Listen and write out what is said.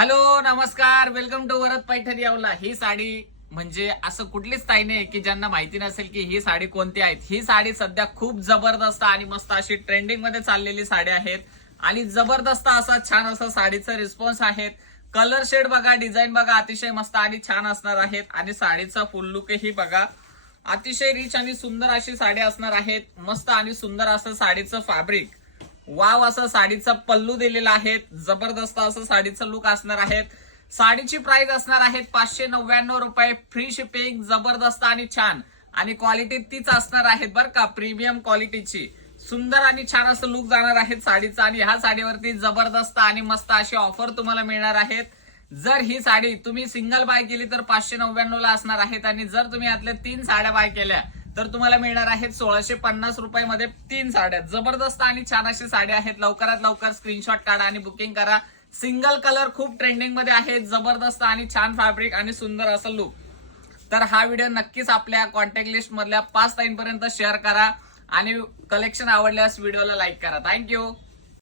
Hello नमस्कार, welcome to Varad Paithani यावला। ही साडी म्हणजे असं कुठलीच ताई नाही की ज्यांना माहिती नसेल की ही साडी कोणती आहे। ही साडी सध्या खूप जबरदस्त आणि मस्त अशी ट्रेंडिंग मध्ये चाललेली साडी आहेत आणि जबरदस्त असा छान असा साडीचा रिस्पॉन्स आहे। कलर शेड बघा, डिझाईन बघा, अतिशय मस्त आणि छान असणार आहेत आणि साडीचा फुल लुक ही बघा, अतिशय रिच आणि सुंदर अशी साडी असणार आहेत। मस्त आणि सुंदर असं साडीचं फॅब्रिक, वाव असं साडीचा पल्लू दिलेला आहे, जबरदस्त असं साडीचं लुक असणार आहे। साडीची प्राइस असणार आहे 599 रुपये, फ्री शिपिंग, जबरदस्त आणि छान आणि क्वालिटी तीच असणार आहे बरं का, प्रीमियम क्वालिटीची। सुंदर आणि छान असं लुक जाणार आहे साडीचा आणि ह्या साडीवरती जबरदस्त आणि मस्त अशी ऑफर तुम्हाला मिळणार आहेत। जर ही साडी तुम्ही सिंगल बाय केली तर 599 ला असणार आहेत आणि जर तुम्ही यातल्या 3 साड्या बाय केल्या तर तुम्हाला मिळणार आहेत 1650 रुपयामध्ये 3 साड्या। जबरदस्त आणि छान अशी साड्या आहेत। लवकरात लवकर स्क्रीनशॉट काढा आणि बुकिंग करा। सिंगल कलर खूप ट्रेंडिंग मध्ये आहे, जबरदस्त आणि छान फॅब्रिक आणि सुंदर असं लुक। तर हा व्हिडिओ नक्कीच आपल्या कॉन्टॅक्ट लिस्ट मधल्या 5 ताईंपर्यंत शेअर करा आणि कलेक्शन आवडल्यास व्हिडिओला लाईक करा। थँक्यू।